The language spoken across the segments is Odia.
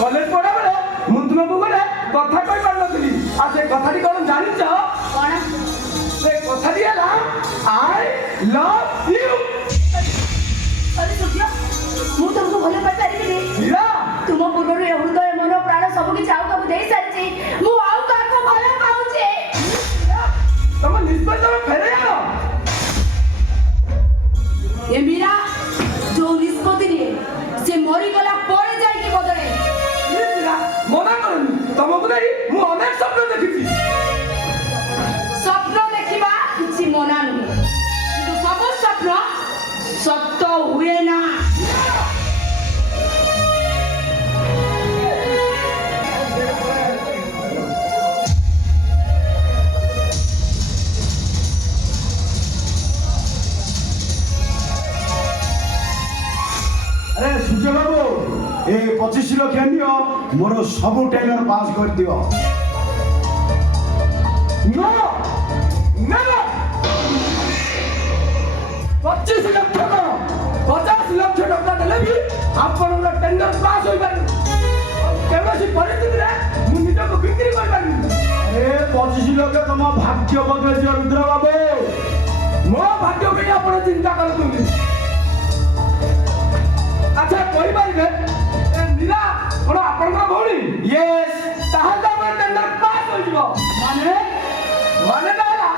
কলেজ পড়া বেলে ମୁଁ ତୁମକୁ ଗୋଟେ କଥା କହିପାରୁନଥିଲି ଆଉ ସେ କଥାଟି କ'ଣ ଜାଣିଛ? କ'ଣ? ସେ କଥାଟି ହେଲା ଆଇ ଲଭ୍ ୟୁ। अरे सूर्य ମୁଁ ତୁମକୁ ଭଲ ପାଇପାରିବିନି। ମୀରା ତୁମ ପୂର୍ବରୁ ଏ ହୃଦୟ ମନ ପ୍ରାଣ ସବୁ କିଛି ଆଉ କାହାକୁ ଦେଇ ସାରିଛି। ମୁଁ ଆଉ କାହାକୁ ଭଲ ପାଉଛି। ତମ ନିଷ୍ପତ୍ତି ତମେ ଫେରେଇ ଆଣ। ଏ ମୀରା ଯୋଉ ନିଷ୍ପତ୍ତି ନିଏ ସେ ମରିଗଲା ପରେ ଯାଇକି ବଦଳେ। ମୀରା ମନା କରନି, ତମକୁ ନେଇ ମୁଁ ଅନେକ ସ୍ୱପ୍ନ ଦେଖିଛି। ସ୍ୱପ୍ନ ଦେଖିବା କିଛି ମନା ନୁହେଁ, କିନ୍ତୁ ସବୁ ସ୍ୱପ୍ନ ସତ ହୁଏ ନା। अरे सूर्य बाबू ए 25 लक्ष नियो मोर सब टेलर पास कर दियो। नो नेवर 25 ଲକ୍ଷ ଟଙ୍କା 50 ଲକ୍ଷ ଟଙ୍କା ଦେଲେ ବି ଆପଣଙ୍କର ଟେଣ୍ଡର ପାସ୍ ହୋଇପାରିବ। କୌଣସି ପରିସ୍ଥିତିରେ ମୁଁ ନିଜକୁ ବିକ୍ରି କରିପାରିବି। अरे 25 लक्ष तुम भाग्य बदले रुद्र बाबू। ମୋ ଭାଗ୍ୟ ପାଇଁ ଆପଣ ଚିନ୍ତା କରନ୍ତୁନି। ଆଚ୍ଛା କହିପାରିବେ ଏ ମୀରା କ'ଣ ଆପଣଙ୍କର ଭଉଣୀ? यस ତାହେଲେ ଆମର ଟେଣ୍ଡର ପାସ୍ ହୋଇଯିବ। ମାନେ ମାନେଟା ହେଲା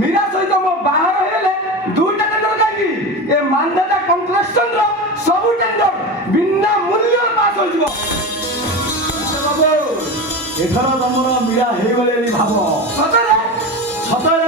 ମୀରା ସହିତ ମୋ ବାହାଘର ହେଇଗଲେ ଦୁଇଟା ଟେଣ୍ଡର କାହିଁକି ଏ ମାନ୍ଦାତା କନଷ୍ଟ୍ରକ୍ସନର ସବୁ ଟେଣ୍ଡର ବିନା ମୂଲ୍ୟରେ ପାସ୍ ହୋଇଯିବ। बाबू एथर तुमर मीरा हे गले भाव ସତରେ सतरे